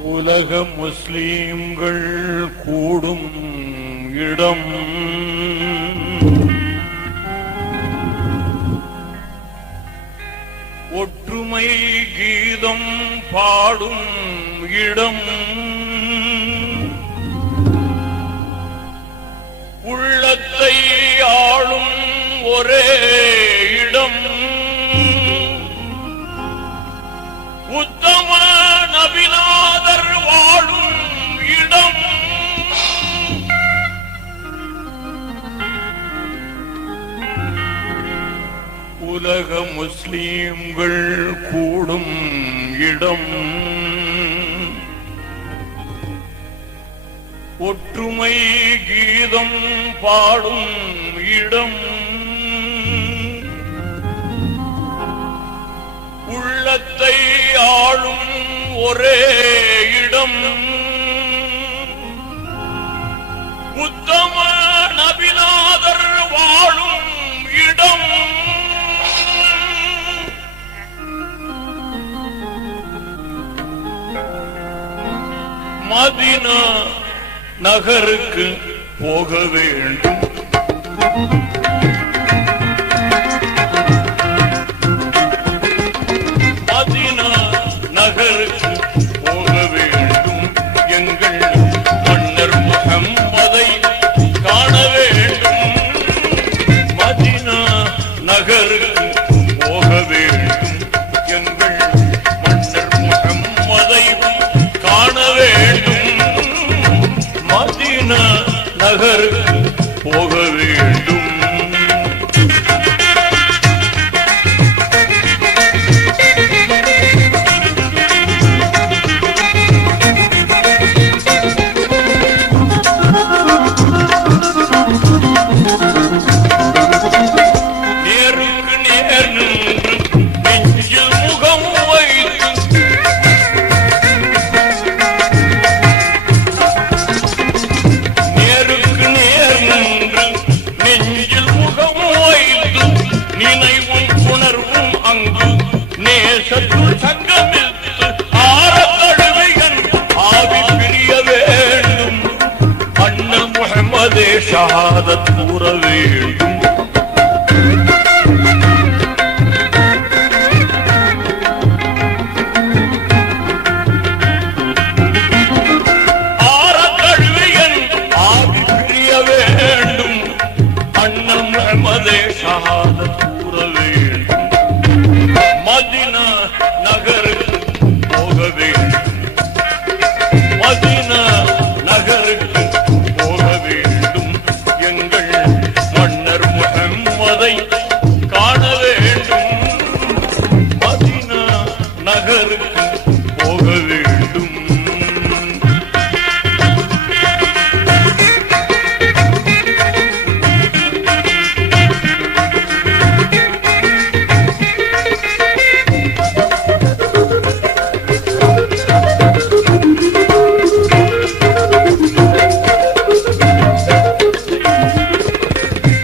உலக முஸ்லீம்கள் கூடும் இடம். ஒற்றுமை கீதம் பாடும் இடம். உள்ளத்தை ஆளும் ஒரே இடம். உத்தம நபினா உலக முஸ்லீம்கள் கூடும் இடம். ஒற்றுமை கீதம் பாடும் இடம். உள்ளத்தை ஆளும் ஒரே மதினா நகருக்கு போக வேண்டும். மதினா நகருக்கு நகருக்கு போக வேண்டும் நினைவும் உணர்வும் அங்கு நேசத்துள் சங்கமித்து ஆற ஆவி பிரிய வேண்டும். அண்ணன் முகமதே ஷஹாதத்